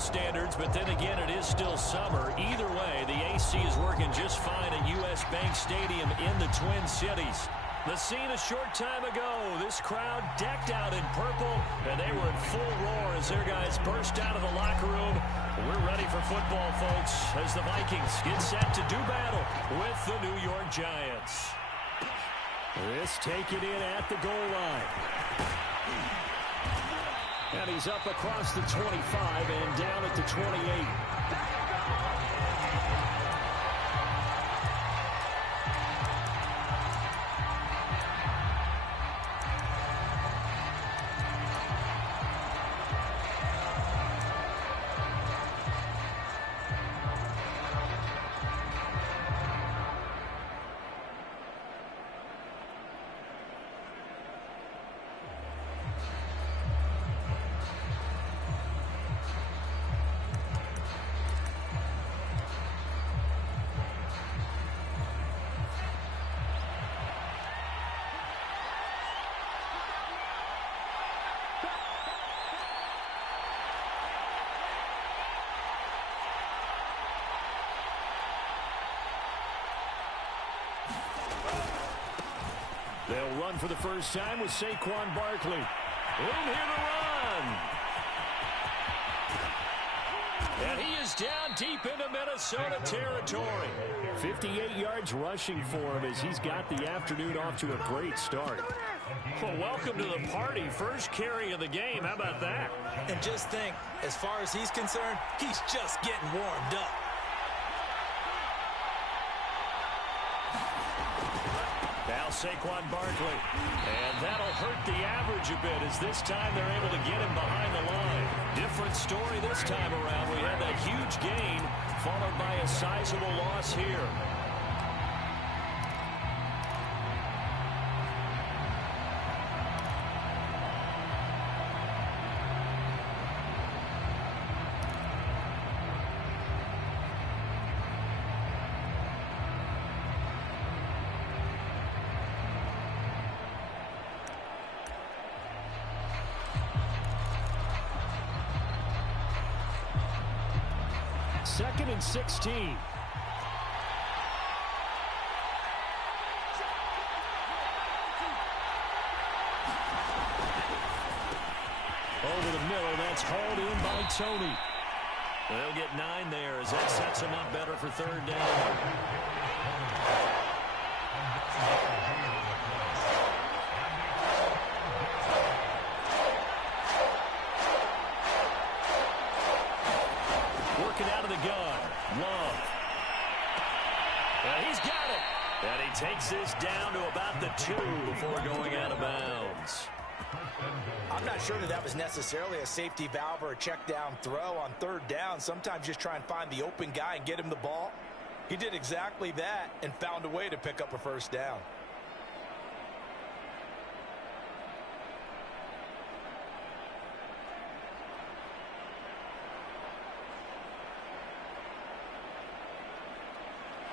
those standards, but then again, it is still summer. Either way, the AC is working just fine at U.S. Bank Stadium in the Twin Cities. The scene a short time ago, this crowd decked out in purple, and they were in full roar as their guys burst out of the locker room. We're ready for football, folks, as the Vikings get set to do battle with the New York Giants. This taken in at the goal line. And he's up across the 25 and down at the 28. They'll run for the first time with Saquon Barkley. Room here to run. And he is down deep into Minnesota territory. 58 yards rushing for him as he's got the afternoon off to a great start. Well, welcome to the party. First carry of the game. How about that? And just think, as far as he's concerned, he's just getting warmed up. Now Saquon Barkley. And that'll hurt the average a bit as this time they're able to get him behind the line. Different story this time around. We had that huge gain followed by a sizable loss here. Second and 16. Over the middle, that's hauled in by Tony. They'll get 9 there as that sets them up better for third down. Out of the gun. Love. He's got it. And he takes this down to about the 2 before going out of bounds. I'm not sure that was necessarily a safety valve or a check down throw on third down. Sometimes just try and find the open guy and get him the ball. He did exactly that and found a way to pick up a first down.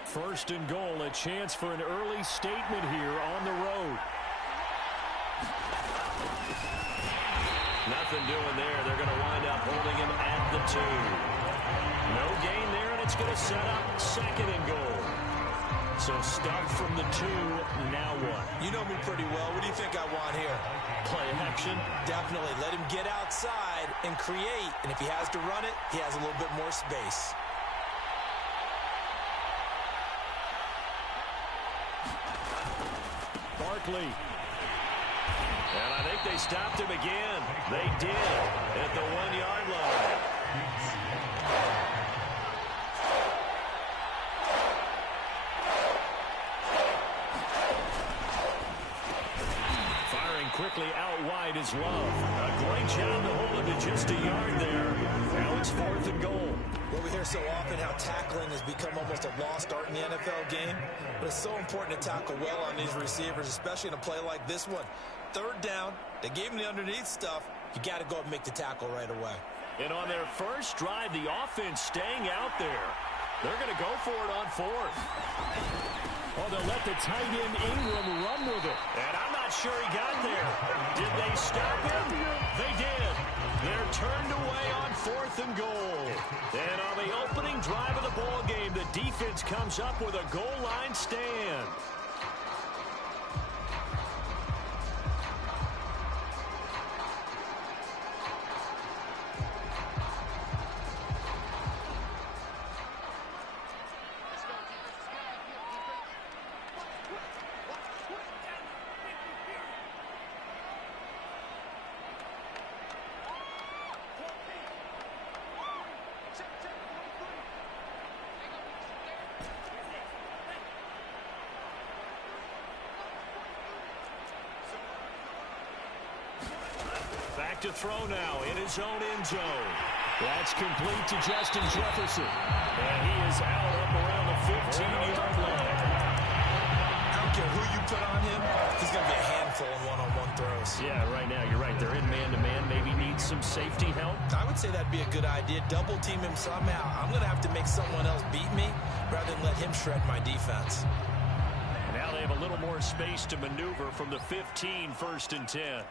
First and goal, a chance for an early statement here on the road. Nothing doing there. They're going to wind up holding him at the 2. No gain there, and it's going to set up second and goal. So stuck from the 2, now what? You know me pretty well. What do you think I want here? Play action? Definitely. Let him get outside and create. And if he has to run it, he has a little bit more space. Barkley. And I think they stopped him again. They did at the 1-yard line. Firing quickly out wide is Love. A great job to hold him to just a yard there. Now it's 4th and goal. Well, we hear so often how tackling has become almost a lost art in the NFL game. But it's so important to tackle well on these receivers, especially in a play like this one. Third down, they gave him the underneath stuff. You got to go and make the tackle right away. And on their first drive, the offense staying out there. They're going to go for it on fourth. Oh, they'll let the tight end Ingram run with it. And I'm not sure he got there. Did they stop him? They did. They're turned away on fourth and goal. And on the opening drive of the ball game, the defense comes up with a goal line stand. Back to throw now in his own end zone. That's complete to Justin Jefferson. And he is out up around the 15-yard line. I don't care who you put on him. He's going to be a handful in one-on-one throws. Yeah, right now, you're right. They're in man-to-man. Maybe needs some safety help. I would say that'd be a good idea. Double team him somehow. I'm going to have to make someone else beat me rather than let him shred my defense. Now they have a little more space to maneuver from the 15, 1st and 10.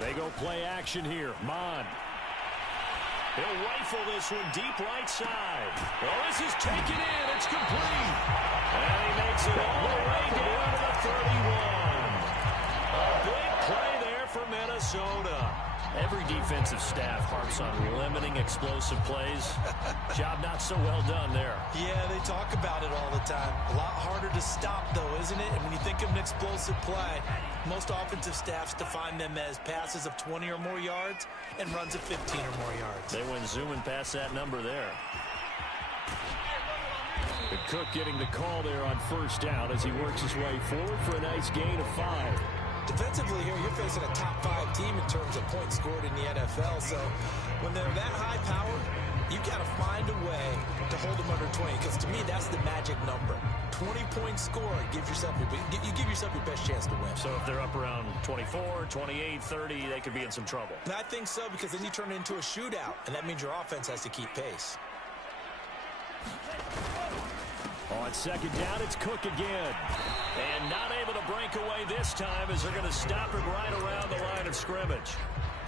They go play action here. Mon. He'll rifle this one deep right side. Well, this is taken in. It's complete. And he makes it all the way down to the 31. A big play there for Minnesota. Every defensive staff harps on limiting explosive plays. Job not so well done there. Yeah, they talk about it all the time. A lot harder to stop, though, isn't it? And when you think of an explosive play, most offensive staffs define them as passes of 20 or more yards and runs of 15 or more yards. They went zooming past that number there. The Cook getting the call there on 1st down as he works his way forward for a nice gain of 5. Defensively here, you're facing a top 5 team in terms of points scored in the NFL. So when they're that high powered, you've got to find a way to hold them under 20. Because to me, that's the magic number. 20 points scored gives yourself you give yourself your best chance to win. So if they're up around 24, 28, 30, they could be in some trouble. And I think so, because then you turn it into a shootout, and that means your offense has to keep pace. On 2nd down, it's Cook again. And not able to break away this time as they're going to stop him right around the line of scrimmage.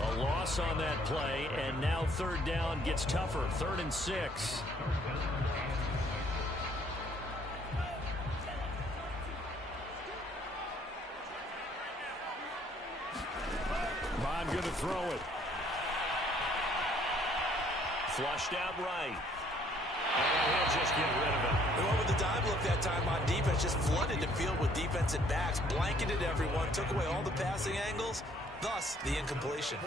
A loss on that play, and now 3rd down gets tougher. 3rd and 6. Bond going to throw it. Flushed out right. And he'll just get rid of it. And over the dime look that time on defense, just flooded the field with defensive backs, blanketed everyone, took away all the passing angles, thus the incompletion.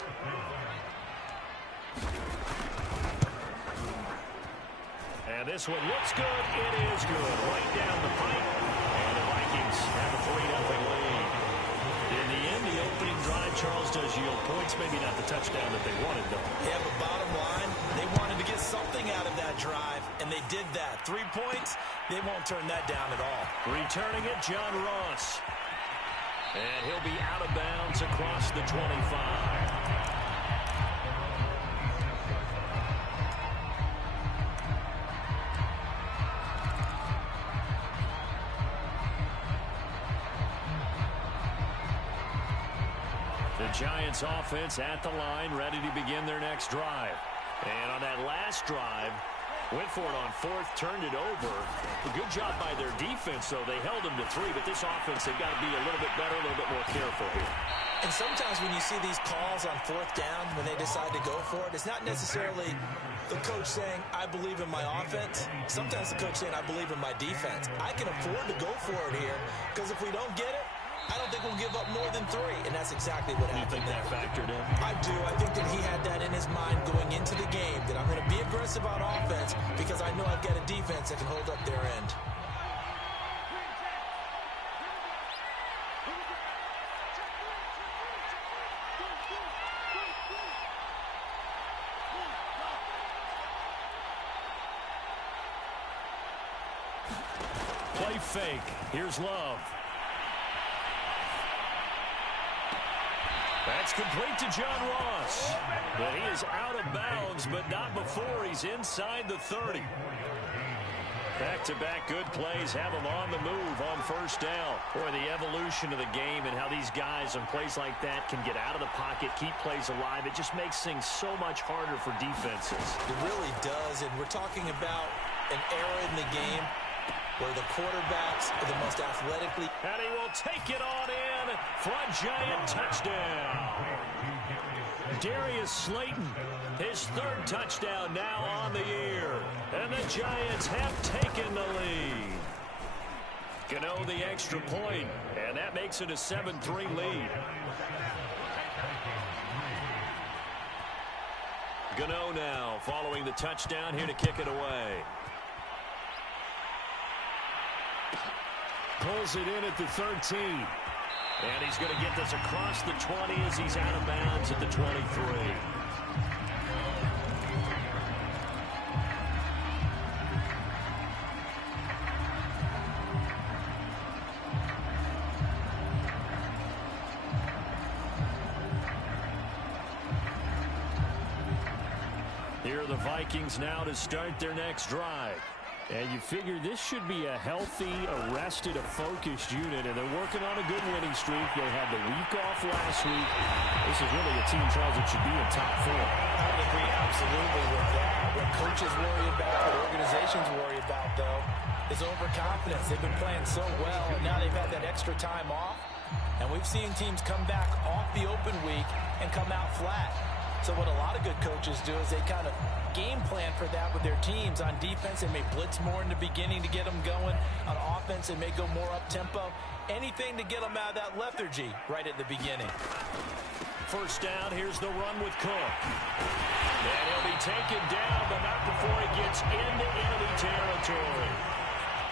And this one looks good. It is good. Right down the pipe. And the Vikings have a 3-0 lead. In the end, the opening drive, Charles, does yield points. Maybe not the touchdown that they wanted, though. Yeah, but bottom line, they wanted to get something out of that drive, and they did that. 3 points, they won't turn that down at all. Returning it, John Ross. And he'll be out of bounds across the 25. The Giants offense at the line, ready to begin their next drive. And on that last drive, went for it on 4th, turned it over. A good job by their defense, though. They held them to 3, but this offense, they've got to be a little bit better, a little bit more careful here. And sometimes when you see these calls on 4th down, when they decide to go for it, it's not necessarily the coach saying, I believe in my offense. Sometimes the coach saying, I believe in my defense. I can afford to go for it here, because if we don't get it, I don't think we'll give up more than 3, and that's exactly what happened. You think that factored in? I do. I think that he had that in his mind going into the game, that I'm going to be aggressive on offense because I know I've got a defense that can hold up their end. Play fake. Here's Love. That's complete to John Ross. But he is out of bounds, but not before he's inside the 30. Back-to-back good plays have him on the move on first down. Boy, the evolution of the game and how these guys on plays like that can get out of the pocket, keep plays alive, it just makes things so much harder for defenses. It really does, and we're talking about an era in the game where the quarterbacks are the most athletically. And he will take it on in for a Giant touchdown. Darius Slayton, his third touchdown now on the year. And the Giants have taken the lead. Gano the extra point, and that makes it a 7-3 lead. Gano now following the touchdown here to kick it away. Pulls it in at the 13. And he's going to get this across the 20 as he's out of bounds at the 23. Here are the Vikings now to start their next drive. And you figure this should be a healthy, arrested, a focused unit, and they're working on a good winning streak. They had the week off last week. This is really a team, Charles, that should be in top 4. I would agree absolutely with that. What coaches worry about, what organizations worry about, though, is overconfidence. They've been playing so well, and now they've had that extra time off. And we've seen teams come back off the open week and come out flat. So what a lot of good coaches do is they kind of game plan for that with their teams. On defense, they may blitz more in the beginning to get them going. On offense, they may go more up-tempo. Anything to get them out of that lethargy right at the beginning. First down, here's the run with Cook. And he'll be taken down, but not before he gets into enemy territory.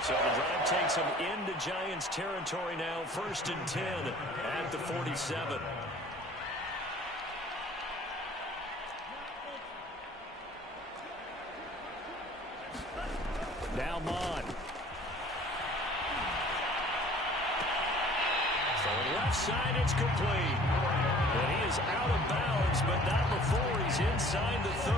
So the drive takes him into Giants territory now. 1st and 10 at the 47. Now Mon. So left side, it's complete. And he is out of bounds, but not before he's inside the 30.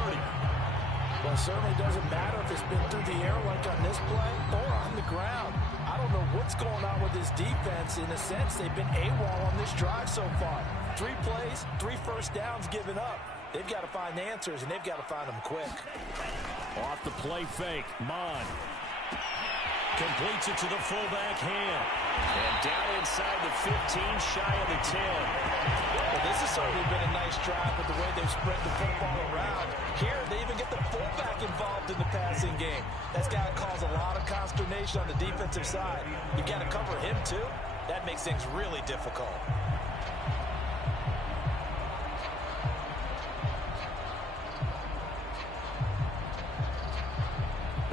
Well, it certainly doesn't matter if it's been through the air like on this play or on the ground. I don't know what's going on with this defense. In a sense, they've been AWOL on this drive so far. 3 plays, 3 first downs given up. They've got to find answers, and they've got to find them quick. Off the play fake, Mon. Completes it to the fullback hand. And down inside the 15, shy of the 10. Well, this has certainly been a nice drive with the way they've spread the football around. Here, they even get the fullback involved in the passing game. That's got to cause a lot of consternation on the defensive side. You've got to cover him, too. That makes things really difficult.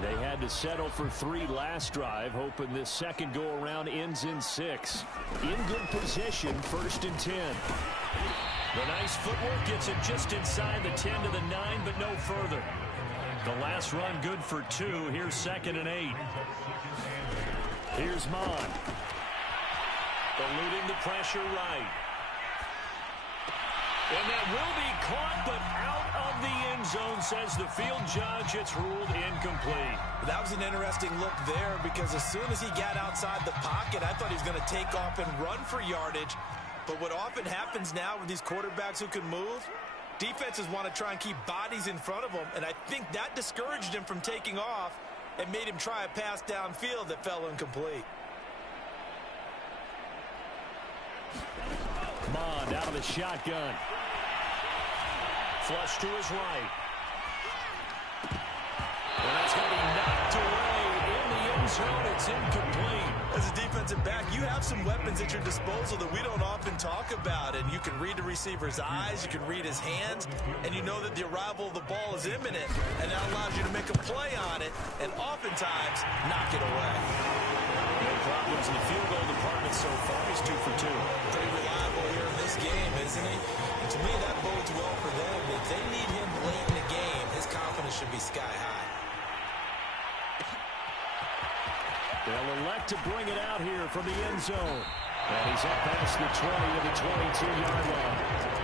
They had to settle for 3 last drive, hoping this second go-around ends in 6. In good position, 1st and 10. The nice footwork gets it just inside the 10 to the 9, but no further. The last run good for 2. Here's 2nd and 8. Here's Mon. Eluding the pressure right. And that will be caught, but out of the end zone, says the field judge. It's ruled incomplete. That was an interesting look there because as soon as he got outside the pocket, I thought he was going to take off and run for yardage. But what often happens now with these quarterbacks who can move, defenses want to try and keep bodies in front of them, and I think that discouraged him from taking off and made him try a pass downfield that fell incomplete. Mond out of the shotgun. Flush to his right. And that's going to be knocked away in the end zone. It's incomplete. As a defensive back, you have some weapons at your disposal that we don't often talk about. And you can read the receiver's eyes, you can read his hands, and you know that the arrival of the ball is imminent. And that allows you to make a play on it and oftentimes knock it away. No problems in the field goal department so far. He's 2 for 2. Pretty reliable here in this game, isn't he? And to me, that bodes well for them. If they need him late in the game, his confidence should be sky high. They'll elect to bring it out here from the end zone. And he's up past the 20 to the 22-yard line.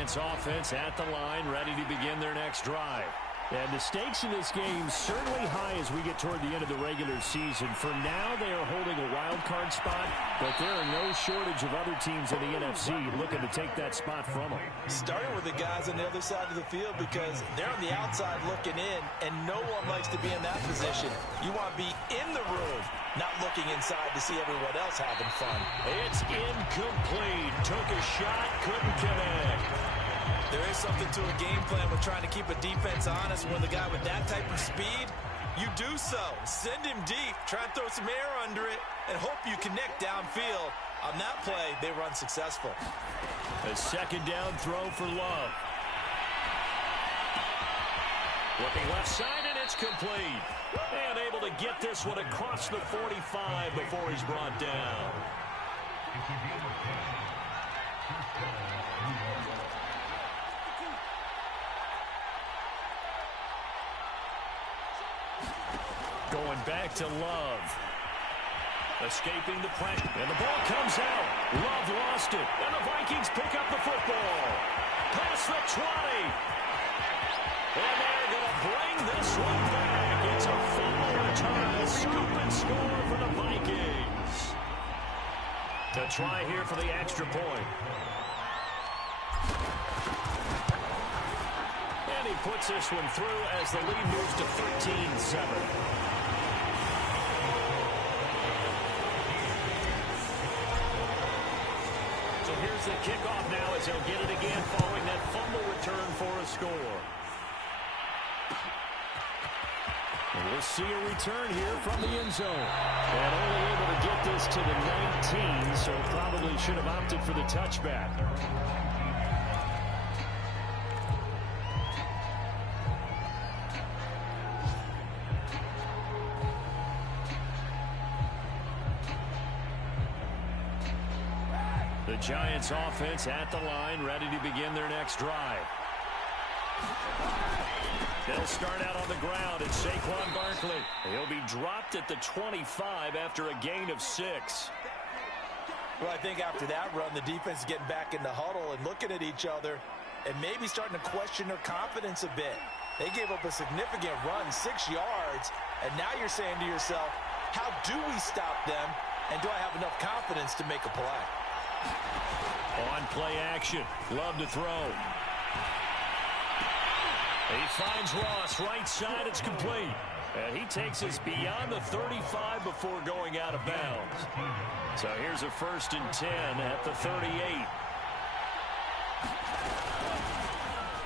Giants offense at the line, ready to begin their next drive. And the stakes in this game certainly high as we get toward the end of the regular season. For now, they are holding a wild card spot, but there are no shortage of other teams in the NFC looking to take that spot from them. Starting with the guys on the other side of the field because they're on the outside looking in, and no one likes to be in that position. You want to be in the room, not looking inside to see everyone else having fun. It's incomplete. Took a shot, couldn't connect. There is something to a game plan with trying to keep a defense honest. When the guy with that type of speed, you do so. Send him deep, try and throw some air under it, and hope you connect downfield. On that play, they were unsuccessful. A second down throw for Love. Looking left side, and it's complete. And able to get this one across the 45 before he's brought down. Going back to Love. Escaping the pressure. And the ball comes out. Love lost it. And the Vikings pick up the football. Past the 20. And they're going to bring this one back. It's a fumble return. A scoop and score for the Vikings. To try here for the extra point. And he puts this one through as the lead moves to 13-7. Here's the kickoff now as he'll get it again following that fumble return for a score. And we'll see a return here from the end zone. And only able to get this to the 19, so probably should have opted for the touchback. The Giants offense at the line, ready to begin their next drive. They'll start out on the ground. It's Saquon Barkley. He'll be dropped at the 25 after a gain of 6. Well, I think after that run, the defense is getting back in the huddle and looking at each other and maybe starting to question their confidence a bit. They gave up a significant run, 6 yards, and now you're saying to yourself, how do we stop them, and do I have enough confidence to make a play? On play action. Love to throw. He finds Ross right side. It's complete. And he takes us beyond the 35 before going out of bounds. So here's a 1st and 10 at the 38.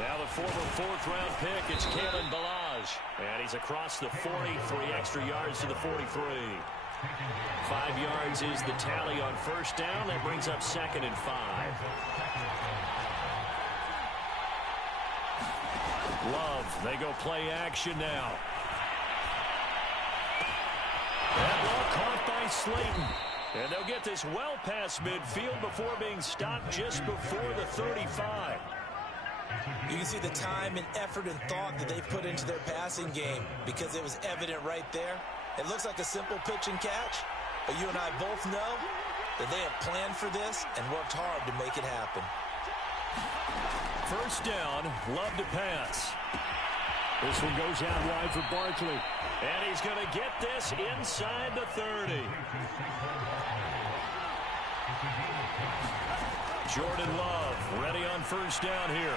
Now the former 4th-round pick, it's Kalen Ballage. And he's across the 40, 3 extra yards to the 43. 5 yards is the tally on 1st down. That brings up 2nd and 5. Love, they go play action now. That ball caught by Slayton. And they'll get this well past midfield before being stopped just before the 35. You can see the time and effort and thought that they put into their passing game because it was evident right there. It looks like a simple pitch and catch, but you and I both know that they have planned for this and worked hard to make it happen. 1st down, Love to pass. This one goes out wide for Barkley. And he's going to get this inside the 30. Jordan Love ready on 1st down here.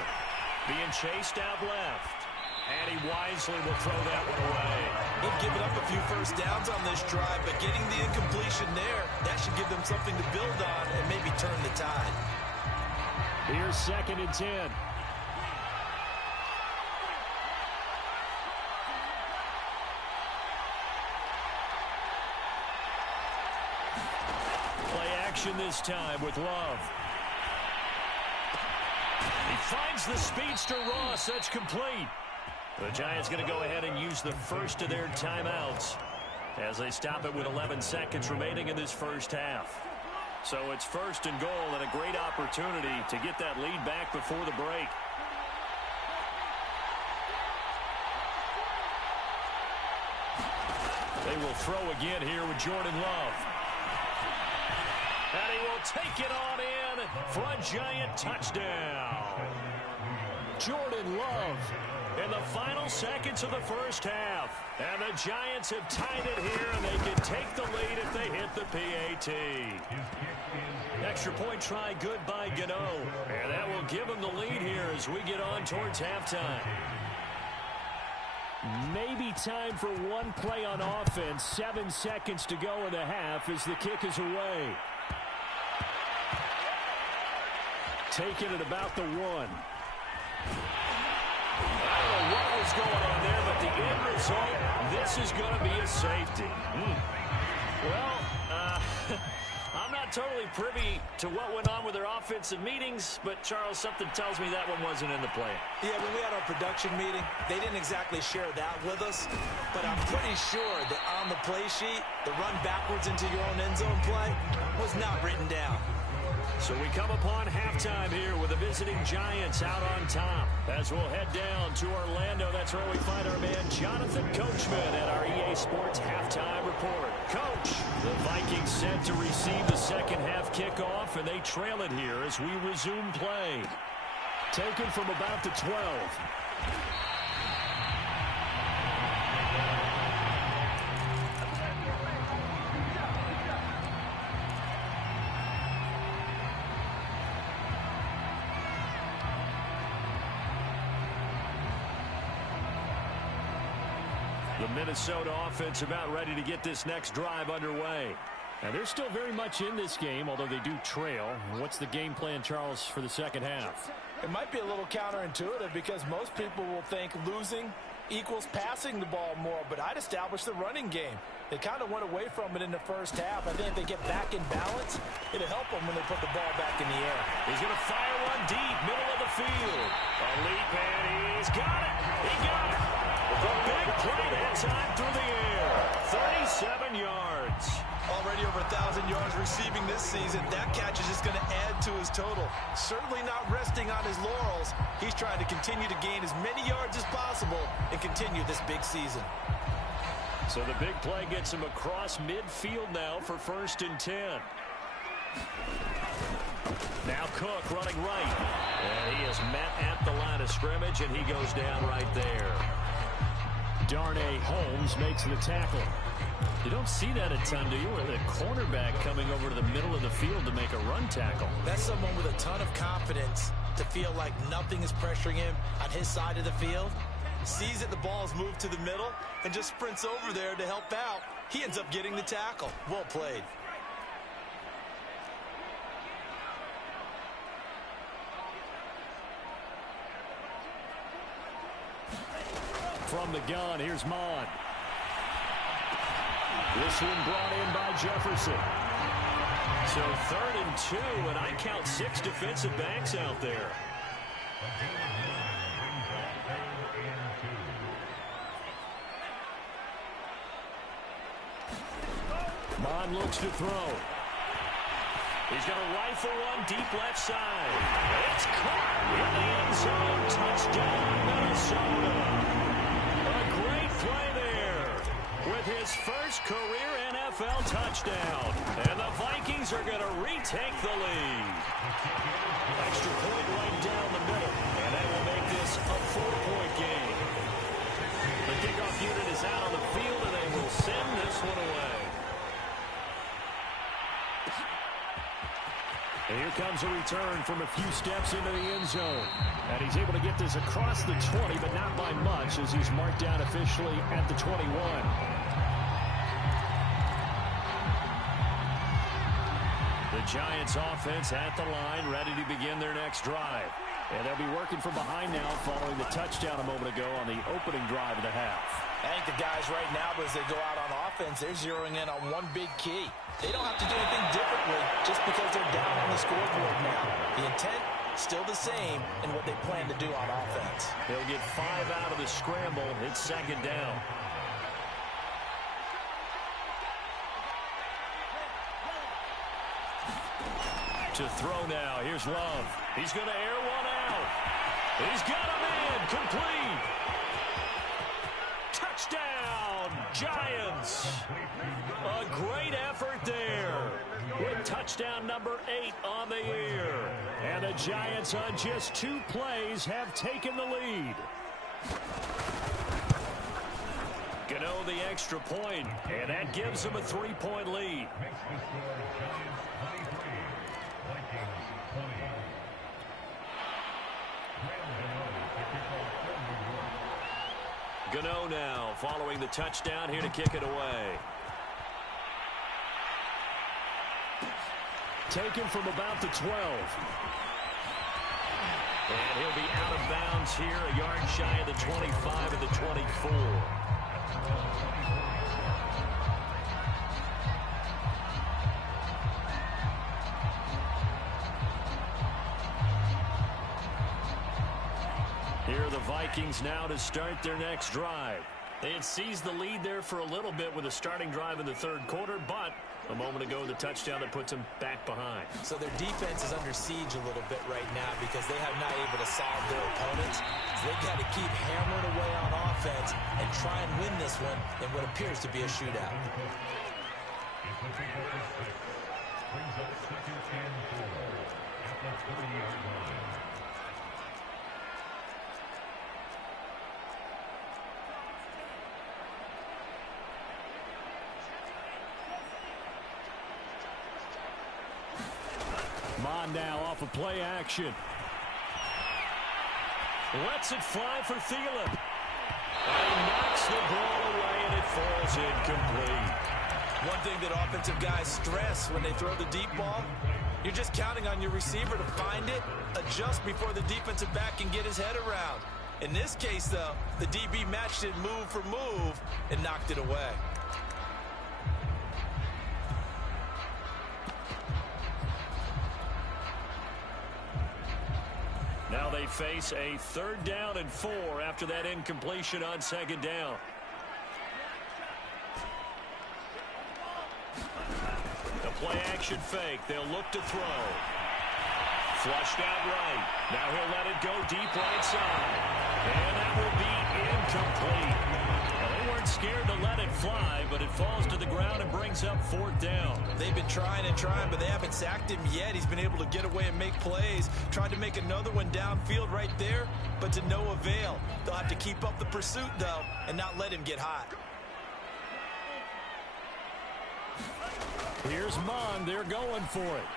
Being chased out left. And he wisely will throw that one away. They've given up a few 1st downs on this drive, but getting the incompletion there, that should give them something to build on and maybe turn the tide. Here's 2nd and 10. Play action this time with Love. He finds the speedster Ross. That's complete. The Giants going to go ahead and use the first of their timeouts as they stop it with 11 seconds remaining in this 1st half. So it's 1st and goal and a great opportunity to get that lead back before the break. They will throw again here with Jordan Love. And he will will take it on in for a Giant touchdown. Jordan Love in the final seconds of the first half. And the Giants have tied it here, and they can take the lead if they hit the PAT. Extra point try good by Gano. And that will give them the lead here as we get on towards halftime. Maybe time for one play on offense. 7 seconds to go in the half as the kick is away. Taking it about the 1. I don't know what was going on there, but the end result, this is going to be a safety. Well, I'm not totally privy to what went on with their offensive meetings, but, Charles, something tells me that one wasn't in the play. Yeah, when we had our production meeting, they didn't exactly share that with us, but I'm pretty sure that on the play sheet, the run backwards into your own end zone play was not written down. So we come upon halftime here with the visiting Giants out on top. As we'll head down to Orlando, that's where we find our man Jonathan Coachman at our EA Sports Halftime Report. Coach, the Vikings set to receive the second half kickoff, and they trail it here as we resume play. Taken from about the 12. The Minnesota offense about ready to get this next drive underway. And they're still very much in this game, although they do trail. What's the game plan, Charles, for the second half? It might be a little counterintuitive because most people will think losing equals passing the ball more, but I'd establish the running game. They kind of went away from it in the first half. I think if they get back in balance, it'll help them when they put the ball back in the air. He's going to fire one deep, middle of the field. A leap, and he's got it. He got it. The big play that time through the air. 37 yards. Already over 1,000 yards receiving this season. That catch is just going to add to his total. Certainly not resting on his laurels. He's trying to continue to gain as many yards as possible and continue this big season. So the big play gets him across midfield now for 1st and 10. Now Cook running right. And he is met at the line of scrimmage, and he goes down right there. Darnay Holmes makes the tackle. You don't see that a ton, do you? With a cornerback coming over to the middle of the field to make a run tackle. That's someone with a ton of confidence to feel like nothing is pressuring him on his side of the field. Sees that the ball is moved to the middle and just sprints over there to help out. He ends up getting the tackle. Well played. From the gun, here's Mon. This one brought in by Jefferson. So 3rd and 2, and I count 6 defensive backs out there. Mon looks to throw. He's going to rifle one deep left side. It's caught in the end zone. Touchdown, Minnesota. A great play there with his first career NFL touchdown. And the Vikings are going to retake the lead. Extra point right down the middle. And that will make this a 4-point game. The kickoff unit is out on the field, and they will send this one away. And here comes a return from a few steps into the end zone. And he's able to get this across the 20, but not by much, as he's marked down officially at the 21. The Giants offense at the line, ready to begin their next drive. And they'll be working from behind now following the touchdown a moment ago on the opening drive of the half. I think the guys right now, as they go out on offense, they're zeroing in on one big key. They don't have to do anything differently just because they're down on the scoreboard now. The intent, still the same in what they plan to do on offense. They'll get 5 out of the scramble. It's 2nd down. To throw now. Here's Love. He's going to air one out. He's got him in. Complete. Touchdown, Giants. A great effort there. With touchdown number 8 on the year. And the Giants on just 2 plays have taken the lead. Gano the extra point, and that gives them a 3-point lead. Gano now following the touchdown here to kick it away. Taken from about the 12. And he'll be out of bounds here, a yard shy of the 25 of the 24. Here are the Vikings now to start their next drive. They had seized the lead there for a little bit with a starting drive in the 3rd quarter, but a moment ago, the touchdown that puts them back behind. So their defense is under siege a little bit right now because they have not able to solve their opponents. So they've got to keep hammering away on offense and try and win this one in what appears to be a shootout. Brings up 2nd and 4 at the 30-yard line. Mon now off of play action. Lets it fly for Thielen. And knocks the ball away, and it falls incomplete. One thing that offensive guys stress when they throw the deep ball, you're just counting on your receiver to find it, adjust before the defensive back can get his head around. In this case, though, the DB matched it move for move and knocked it away. Now they face a 3rd down and 4 after that incompletion on 2nd down. The play action fake. They'll look to throw. Flushed out right. Now he'll let it go deep right side. And that will be incomplete. Now they weren't scared to let it fly, but it falls to the ground and brings up 4th down. They've been trying and trying, but they haven't sacked him yet. He's been able to get away and make plays. Tried to make another one downfield right there, but to no avail. They'll have to keep up the pursuit, though, and not let him get hot. Here's Mon. They're going for it.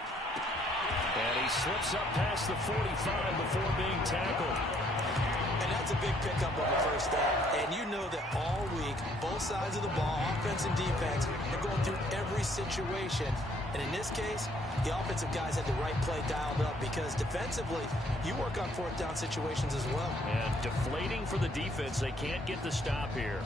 And he slips up past the 45 before being tackled. And that's a big pickup on the 1st down. And you know that all week, both sides of the ball, offense and defense, are going through every situation. And in this case, the offensive guys had the right play dialed up because defensively, you work on 4th down situations as well. And deflating for the defense. They can't get the stop here.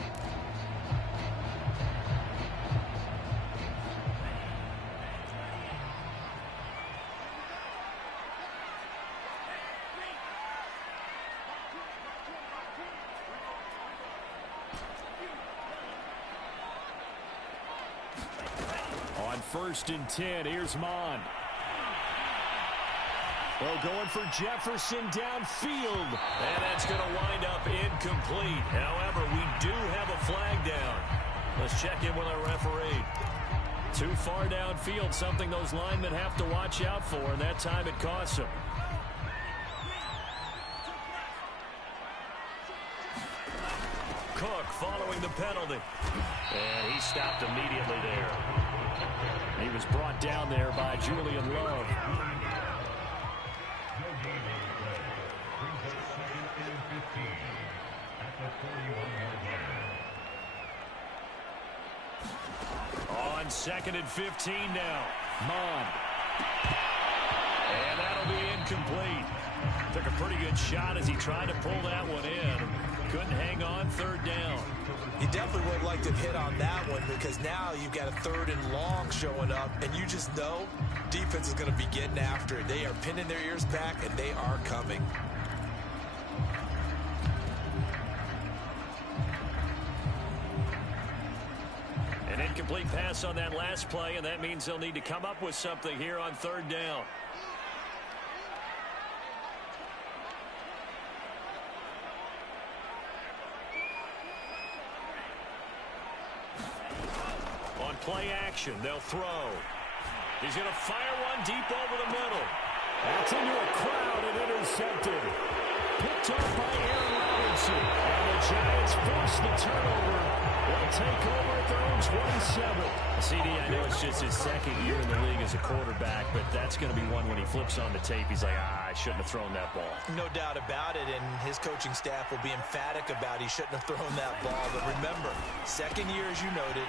On 1st and 10, here's Mon. Well, going for Jefferson downfield. And that's going to wind up incomplete. However, we do have a flag down. Let's check in with our referee. Too far downfield, something those linemen have to watch out for, and that time it costs them. Cook following the penalty. And he stopped immediately there. He was brought down there by Julian Love. On 2nd and 15 now. Mon. And that'll be incomplete. Took a pretty good shot as he tried to pull that one in. Couldn't hang on 3rd down. You definitely would like to hit on that one because now you've got a 3rd and long showing up, and you just know defense is going to be getting after it. They are pinning their ears back, and they are coming. An incomplete pass on that last play, and that means they'll need to come up with something here on 3rd down. Play action. They'll throw. He's going to fire one deep over the middle. That's into a crowd and intercepted. Picked up by Aaron Robinson. And the Giants force the turnover. They'll take over at their own 27. CD, I know it's just his second year in the league as a quarterback, but that's going to be one when he flips on the tape. He's like, I shouldn't have thrown that ball. No doubt about it, and his coaching staff will be emphatic about he shouldn't have thrown that ball. But remember, second year, as you noted,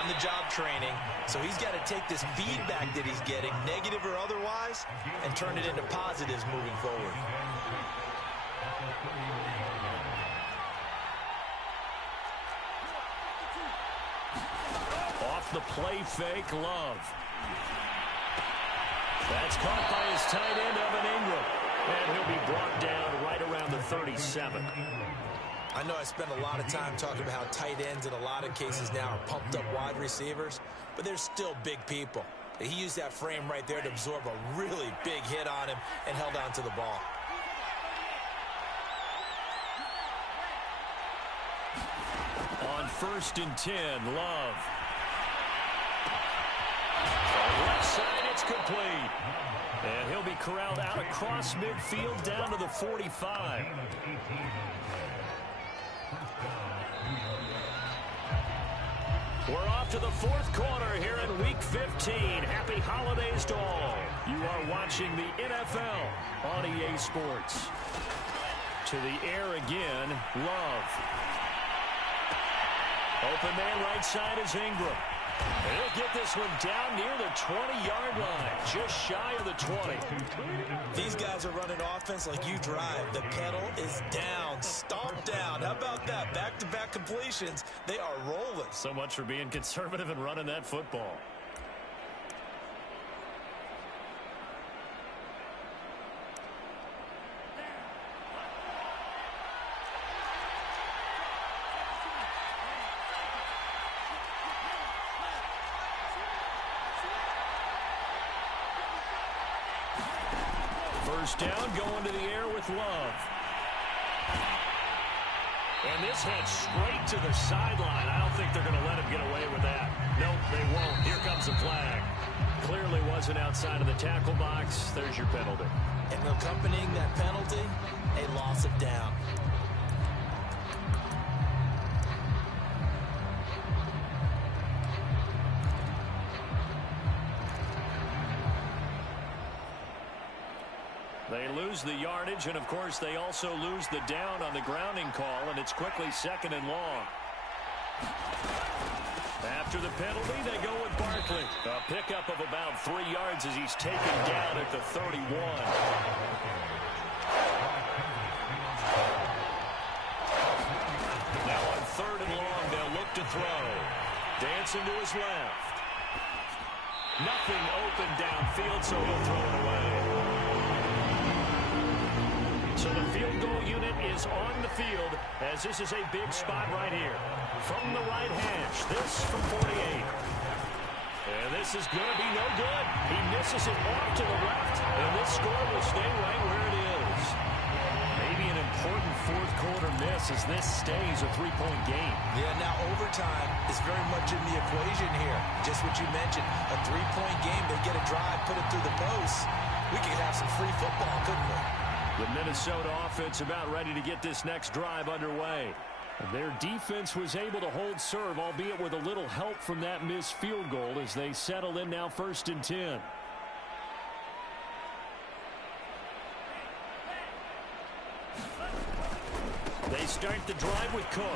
on-the-job training. So he's got to take this feedback that he's getting, negative or otherwise, and turn it into positives moving forward. Off the play fake, Love. That's caught by his tight end, Evan Ingram. And he'll be brought down right around the 37. I know I spend a lot of time talking about how tight ends in a lot of cases now are pumped up wide receivers, but they're still big people. He used that frame right there to absorb a really big hit on him and held on to the ball. On 1st and 10, Love. Left side, it's complete. And he'll be corralled out across midfield down to the 45. We're off to the 4th quarter here in Week 15. Happy holidays to all. You are watching the NFL on EA Sports. To the air again, Love. Open man right side is Ingram. And he'll get this one down near the 20-yard line, just shy of the 20. These guys are running offense like you drive. The pedal is down, stomp down. How about that? Back-to-back completions. They are rolling. So much for being conservative and running that football. First down, going to the air with Love. And this heads straight to the sideline. I don't think they're going to let him get away with that. Nope, they won't. Here comes the flag. Clearly wasn't outside of the tackle box. There's your penalty. And accompanying that penalty, a loss of down. They lose the yardage, and of course they also lose the down on the grounding call, and it's quickly 2nd and long. After the penalty, they go with Barkley. A pickup of about 3 yards as he's taken down at the 31. Now on 3rd and long, they'll look to throw. Dancing to his left. Nothing open downfield, so he'll throw it away. So the field goal unit is on the field as this is a big spot right here. From the right hash, this from 48. And this is going to be no good. He misses it off to the left, and this score will stay right where it is. Maybe an important 4th quarter miss as this stays a 3-point game. Yeah, now overtime is very much in the equation here. Just what you mentioned, a 3-point game. They get a drive, put it through the post. We could have some free football, couldn't we? The Minnesota offense about ready to get this next drive underway. Their defense was able to hold serve, albeit with a little help from that missed field goal as they settle in now 1st and 10. They start the drive with Cook.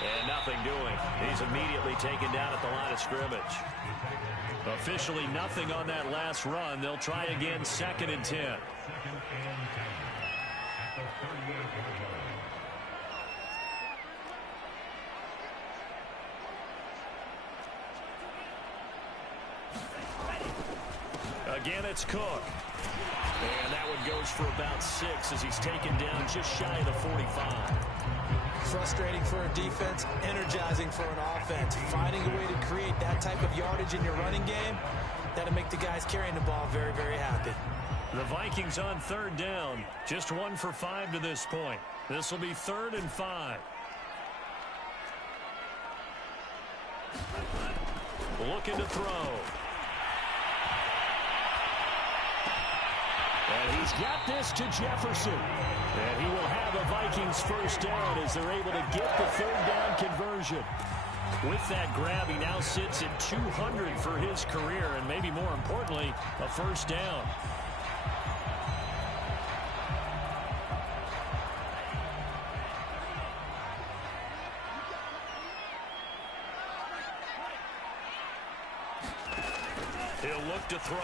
And nothing doing. He's immediately taken down at the line of scrimmage. Officially nothing on that last run. They'll try again 2nd and 10. Again, it's Cook. And that one goes for about 6 as he's taken down just shy of the 45. Frustrating for a defense, energizing for an offense. Finding a way to create that type of yardage in your running game, that'll make the guys carrying the ball very, very happy. The Vikings on 3rd down. Just 1 for 5 to this point. This will be 3rd and 5. looking to throw. And he's got this to Jefferson. And he will have a Vikings first down as they're able to get the third down conversion. With that grab, he now sits at 200 for his career, and maybe more importantly, a first down. He'll look to throw.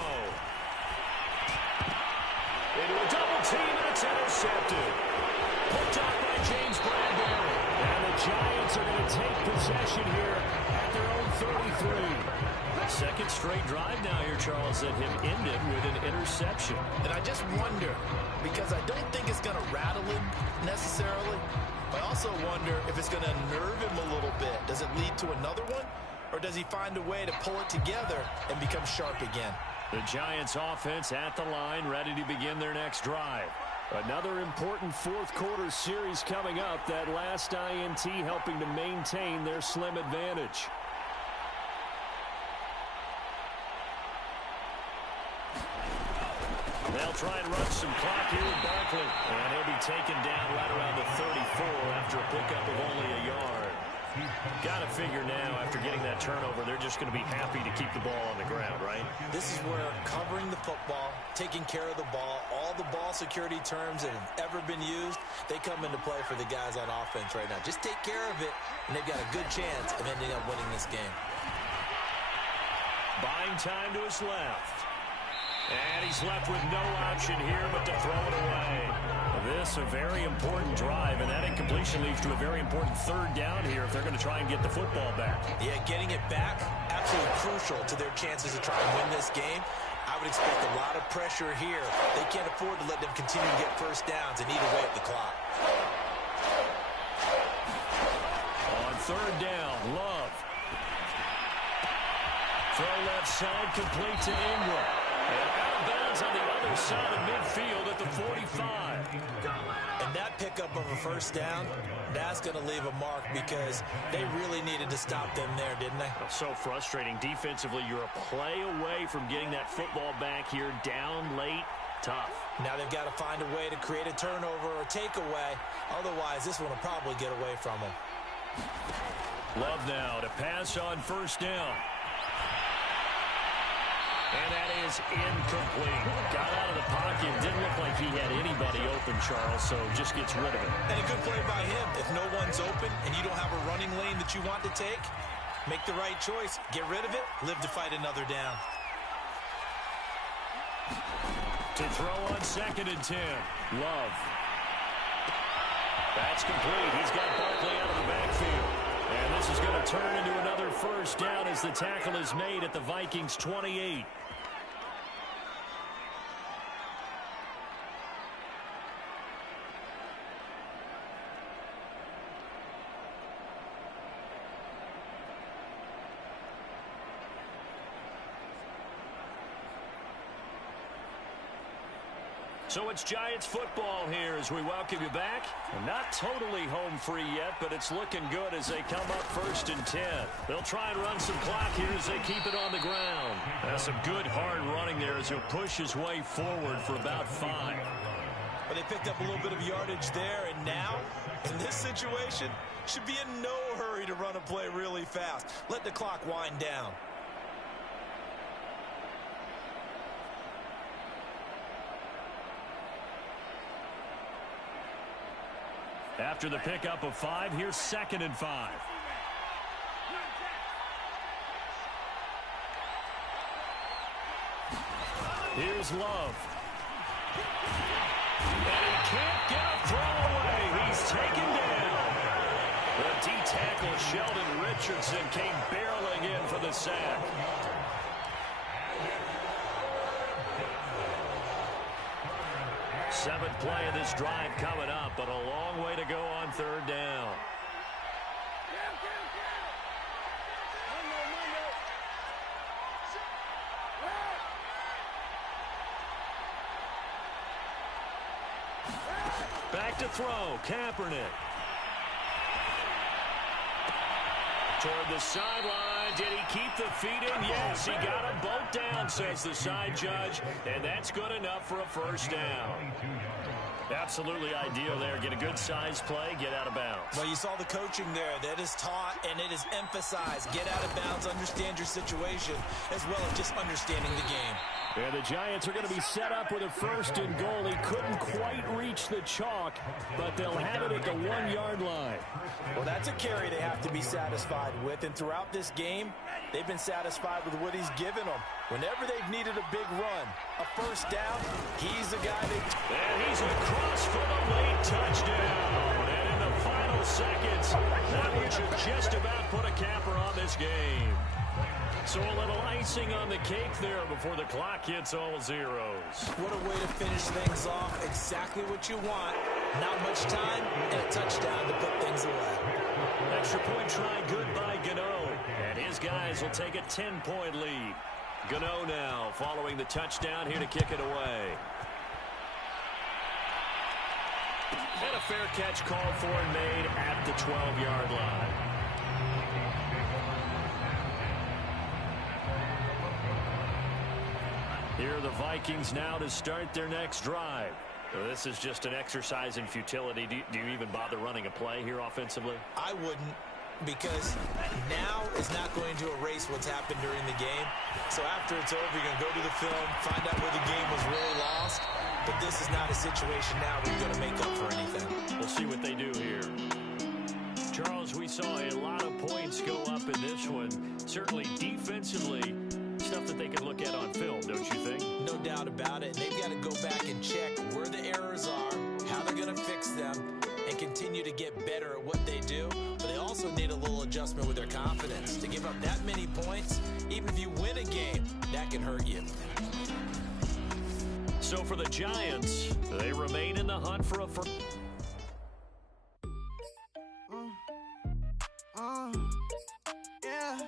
Into a double team, and it's intercepted. Picked up by James Bradbury. And the Giants are going to take possession here at their own 33. Second straight drive now here, Charles, that have ended with an interception. And I just wonder, because I don't think it's going to rattle him necessarily, but I also wonder if it's going to nerve him a little bit. Does it lead to another one? Or does he find a way to pull it together and become sharp again? The Giants offense at the line, ready to begin their next drive. Another important fourth quarter series coming up. That last INT helping to maintain their slim advantage. They'll try and run some clock here with Barkley. And he'll be taken down right around the 34 after a pickup of only a yard. Got to figure now, after getting that turnover, they're just going to be happy to keep the ball on the ground, right? This is where covering the football, taking care of the ball, all the ball security terms that have ever been used, they come into play for the guys on offense right now. Just take care of it, and they've got a good chance of ending up winning this game. Buying time to his left. And he's left with no option here but to throw it away. This a very important drive, and that incompletion leads to a very important third down here if they're going to try and get the football back. Yeah, getting it back, absolutely crucial to their chances to try and win this game. I would expect a lot of pressure here. They can't afford to let them continue to get first downs and eat away at the clock. On third down, Love. Throw left side, complete to Ingram. And out of bounds on the other side of midfield at the 45. And that pickup of a first down, that's going to leave a mark because they really needed to stop them there, didn't they? So frustrating. Defensively, you're a play away from getting that football back here down late. Tough. Now they've got to find a way to create a turnover or takeaway. Otherwise, this one will probably get away from them. Love now to pass on first down. And that is incomplete. Got out of the pocket. Didn't look like he had anybody open, Charles, so just gets rid of it. And a good play by him. If no one's open and you don't have a running lane that you want to take, make the right choice. Get rid of it. Live to fight another down. To throw on 2nd and 10. Love. That's complete. He's got Barkley out of the backfield. And this is going to turn into another first down as the tackle is made at the Vikings 28. So it's Giants football here as we welcome you back. Not totally home free yet, but it's looking good as they come up 1st and 10. They'll try and run some clock here as they keep it on the ground. That's some good hard running there as he'll push his way forward for about 5. Well, they picked up a little bit of yardage there, and now, in this situation, should be in no hurry to run a play really fast. Let the clock wind down. After the pickup of 5, here's 2nd and 5. Here's Love. And he can't get a throw away. He's taken down. The D-tackle Sheldon Richardson came barreling in for the sack. Seventh play of this drive coming up, but a long way to go on 3rd down. Back to throw, Kaepernick. Toward the sideline. Did he keep the feet in? Yes, he got them both down, says the side judge, and that's good enough for a first down. Absolutely ideal there. Get a good size play, get out of bounds. Well, you saw the coaching there. That is taught and it is emphasized. Get out of bounds, understand your situation, as well as just understanding the game. And the Giants are going to be set up with a first and goal. He couldn't quite reach the chalk, but they'll have it at the 1-yard line. Well, that's a carry they have to be satisfied with. And throughout this game, they've been satisfied with what he's given them. Whenever they've needed a big run, a first down, he's the guy they... And he's across for the late touchdown. And in the final seconds, that one should just about put a capper on this game. So a little icing on the cake there before the clock hits all zeros. What a way to finish things off. Exactly what you want. Not much time and a touchdown to put things away. Extra point try good by Gano. And his guys will take a 10-point lead. Gano now following the touchdown here to kick it away. And a fair catch called for and made at the 12-yard line. Here are the Vikings now to start their next drive. Well, this is just an exercise in futility. Do you even bother running a play here offensively? I wouldn't, because now is not going to erase what's happened during the game. So after it's over, you're going to go to the film, find out where the game was really lost. But this is not a situation now where you're going to make up for anything. We'll see what they do here. Charles, we saw a lot of points go up in this one. Certainly defensively, stuff that they can look at on film, don't you think? No doubt about it. They've got to go back and check where the errors are, how they're going to fix them, and continue to get better at what they do. But they also need a little adjustment with their confidence. To give up that many points, even if you win a game, that can hurt you. So for the Giants, they remain in the hunt for a first. Yeah.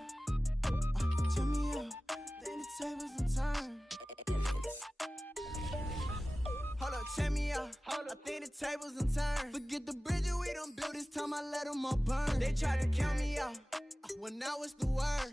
Turn me up, then the tables and turn. Hold up, check me out. I think the tables and turn. Forget the bridges we done built, this time I let them all burn. They tried to count me out when I was the word.